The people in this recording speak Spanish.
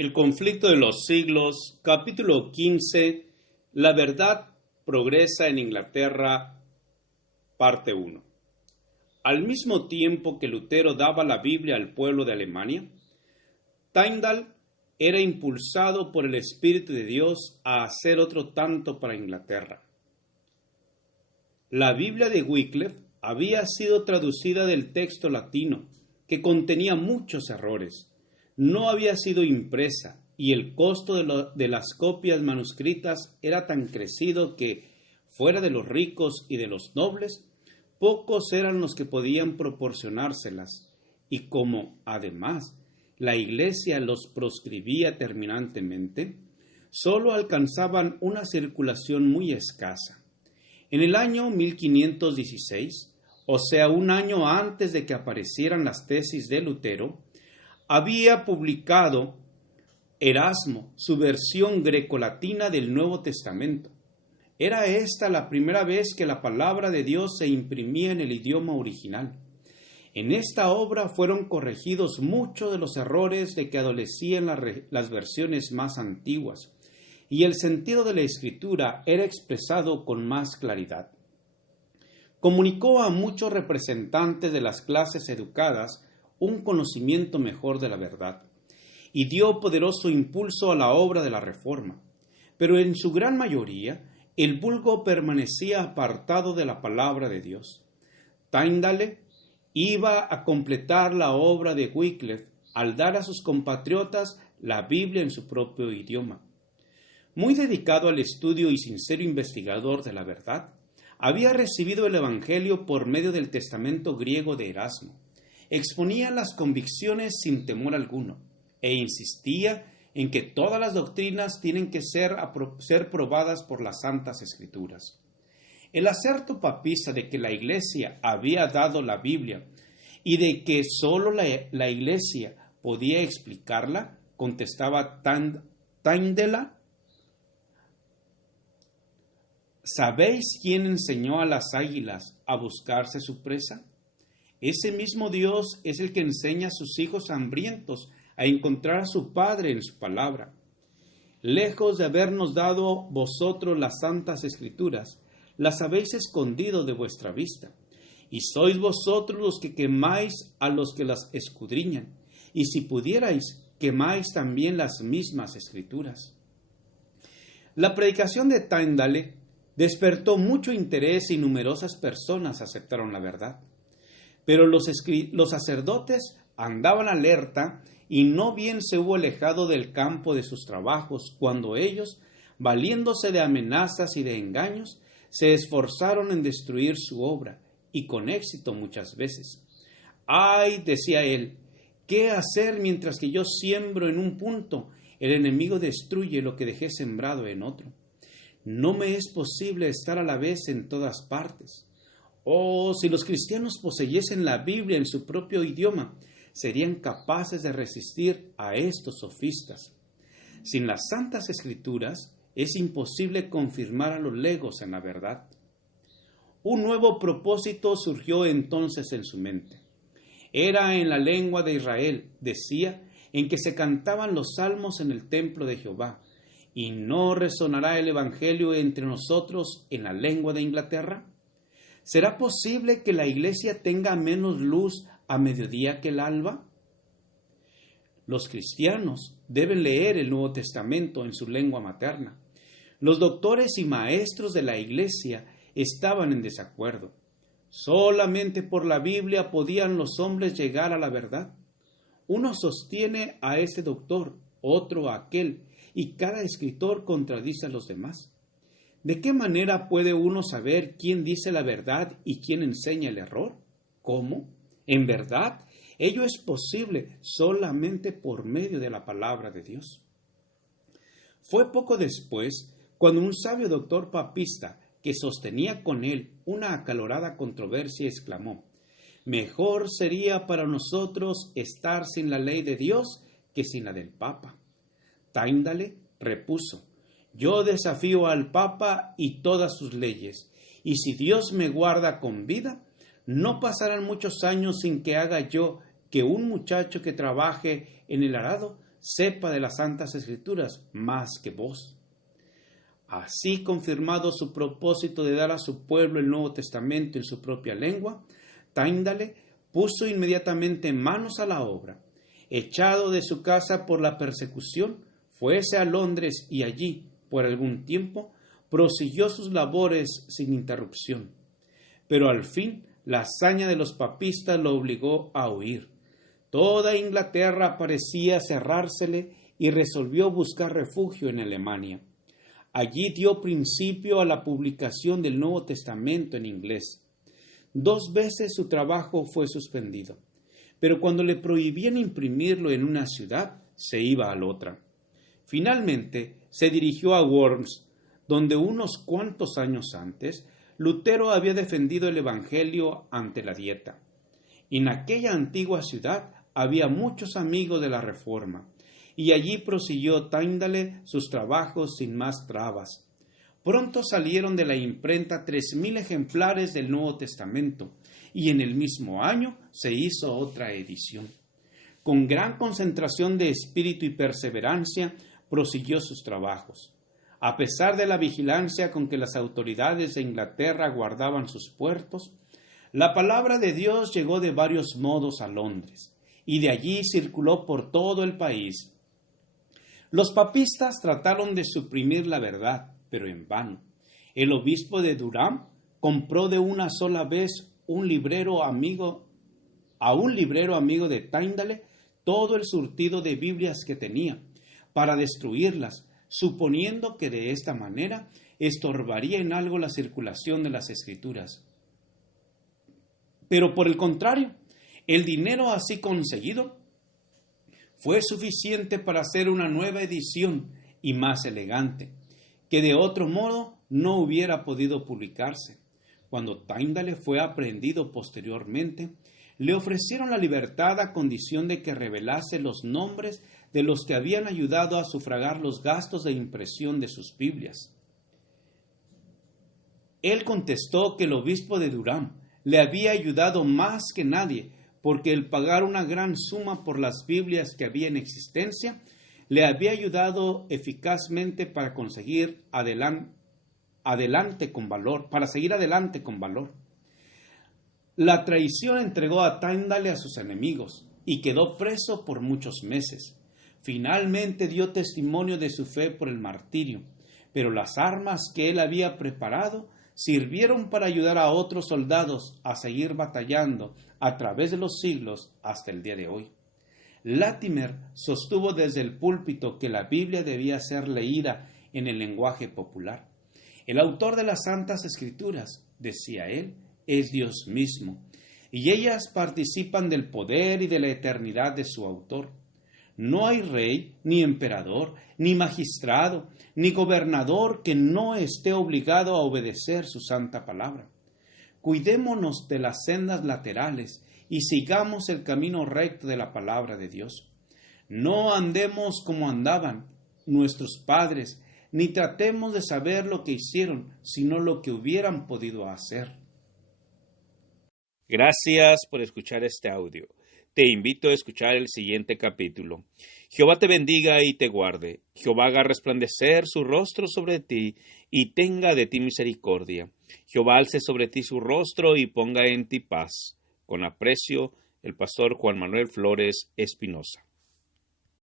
El conflicto de los siglos, capítulo 15, la verdad progresa en Inglaterra, parte 1. Al mismo tiempo que Lutero daba la Biblia al pueblo de Alemania, Tyndale era impulsado por el Espíritu de Dios a hacer otro tanto para Inglaterra. La Biblia de Wycliffe había sido traducida del texto latino, que contenía muchos errores. No había sido impresa y el costo de las copias manuscritas era tan crecido que, fuera de los ricos y de los nobles, pocos eran los que podían proporcionárselas, y como, además, la Iglesia los proscribía terminantemente, sólo alcanzaban una circulación muy escasa. En el año 1516, o sea, un año antes de que aparecieran las tesis de Lutero, había publicado Erasmo su versión grecolatina del Nuevo Testamento. Era esta la primera vez que la palabra de Dios se imprimía en el idioma original. En esta obra fueron corregidos muchos de los errores de que adolecían las versiones más antiguas, y el sentido de la Escritura era expresado con más claridad. Comunicó a muchos representantes de las clases educadas un conocimiento mejor de la verdad, y dio poderoso impulso a la obra de la Reforma. Pero en su gran mayoría, el vulgo permanecía apartado de la palabra de Dios. Tyndale iba a completar la obra de Wycliffe al dar a sus compatriotas la Biblia en su propio idioma. Muy dedicado al estudio y sincero investigador de la verdad, había recibido el Evangelio por medio del testamento griego de Erasmo. Exponía las convicciones sin temor alguno e insistía en que todas las doctrinas tienen que ser probadas por las Santas Escrituras. El aserto papista de que la Iglesia había dado la Biblia y de que sólo la Iglesia podía explicarla, contestaba Tyndale. ¿Sabéis quién enseñó a las águilas a buscarse su presa? Ese mismo Dios es el que enseña a sus hijos hambrientos a encontrar a su Padre en su palabra. Lejos de habernos dado vosotros las santas Escrituras, las habéis escondido de vuestra vista, y sois vosotros los que quemáis a los que las escudriñan, y si pudierais, quemáis también las mismas Escrituras. La predicación de Tyndale despertó mucho interés y numerosas personas aceptaron la verdad. Pero los sacerdotes andaban alerta y no bien se hubo alejado del campo de sus trabajos cuando ellos, valiéndose de amenazas y de engaños, se esforzaron en destruir su obra, y con éxito muchas veces. ¡Ay!, decía él, ¿qué hacer mientras que yo siembro en un punto? El enemigo destruye lo que dejé sembrado en otro. No me es posible estar a la vez en todas partes. Oh, si los cristianos poseyesen la Biblia en su propio idioma, serían capaces de resistir a estos sofistas. Sin las Santas Escrituras, es imposible confirmar a los legos en la verdad. Un nuevo propósito surgió entonces en su mente. Era en la lengua de Israel, decía, en que se cantaban los salmos en el templo de Jehová. ¿Y no resonará el Evangelio entre nosotros en la lengua de Inglaterra? ¿Será posible que la Iglesia tenga menos luz a mediodía que el alba? Los cristianos deben leer el Nuevo Testamento en su lengua materna. Los doctores y maestros de la Iglesia estaban en desacuerdo. Solamente por la Biblia podían los hombres llegar a la verdad. Uno sostiene a ese doctor, otro a aquel, y cada escritor contradice a los demás. ¿De qué manera puede uno saber quién dice la verdad y quién enseña el error? ¿Cómo? En verdad, ello es posible solamente por medio de la palabra de Dios. Fue poco después cuando un sabio doctor papista que sostenía con él una acalorada controversia exclamó: «Mejor sería para nosotros estar sin la ley de Dios que sin la del Papa». Tyndale repuso: «Yo desafío al Papa y todas sus leyes, y si Dios me guarda con vida, no pasarán muchos años sin que haga yo que un muchacho que trabaje en el arado sepa de las Santas Escrituras más que vos. Así, confirmado su propósito de dar a su pueblo el Nuevo Testamento en su propia lengua, Tyndale puso inmediatamente manos a la obra. Echado de su casa por la persecución, fuese a Londres y allí, por algún tiempo, prosiguió sus labores sin interrupción. Pero al fin, la hazaña de los papistas lo obligó a huir. Toda Inglaterra parecía cerrársele y resolvió buscar refugio en Alemania. Allí dio principio a la publicación del Nuevo Testamento en inglés. 2 veces su trabajo fue suspendido, pero cuando le prohibían imprimirlo en una ciudad, se iba a la otra. Finalmente, se dirigió a Worms, donde unos cuantos años antes, Lutero había defendido el Evangelio ante la Dieta. En aquella antigua ciudad había muchos amigos de la Reforma, y allí prosiguió Tyndale sus trabajos sin más trabas. Pronto salieron de la imprenta 3,000 ejemplares del Nuevo Testamento, y en el mismo año se hizo otra edición. Con gran concentración de espíritu y perseverancia, prosiguió sus trabajos. A pesar de la vigilancia con que las autoridades de Inglaterra guardaban sus puertos, la palabra de Dios llegó de varios modos a Londres, y de allí circuló por todo el país. Los papistas trataron de suprimir la verdad, pero en vano. El obispo de Durham compró de una sola vez a un librero amigo de Tyndale todo el surtido de Biblias que tenía, para destruirlas, suponiendo que de esta manera estorbaría en algo la circulación de las Escrituras. Pero por el contrario, el dinero así conseguido fue suficiente para hacer una nueva edición y más elegante, que de otro modo no hubiera podido publicarse. Cuando Tyndale fue aprehendido posteriormente, le ofrecieron la libertad a condición de que revelase los nombres de los que habían ayudado a sufragar los gastos de impresión de sus Biblias. Él contestó que el obispo de Durham le había ayudado más que nadie, porque el pagar una gran suma por las Biblias que había en existencia le había ayudado eficazmente para seguir adelante con valor. La traición entregó a Tyndale a sus enemigos y quedó preso por muchos meses. Finalmente dio testimonio de su fe por el martirio, pero las armas que él había preparado sirvieron para ayudar a otros soldados a seguir batallando a través de los siglos hasta el día de hoy. Latimer sostuvo desde el púlpito que la Biblia debía ser leída en el lenguaje popular. El autor de las Santas Escrituras, decía él, es Dios mismo, y ellas participan del poder y de la eternidad de su autor. No hay rey, ni emperador, ni magistrado, ni gobernador que no esté obligado a obedecer su santa palabra. Cuidémonos de las sendas laterales y sigamos el camino recto de la palabra de Dios. No andemos como andaban nuestros padres, ni tratemos de saber lo que hicieron, sino lo que hubieran podido hacer. Gracias por escuchar este audio. Te invito a escuchar el siguiente capítulo. Jehová te bendiga y te guarde. Jehová haga resplandecer su rostro sobre ti y tenga de ti misericordia. Jehová alce sobre ti su rostro y ponga en ti paz. Con aprecio, el pastor Juan Manuel Flores Espinosa.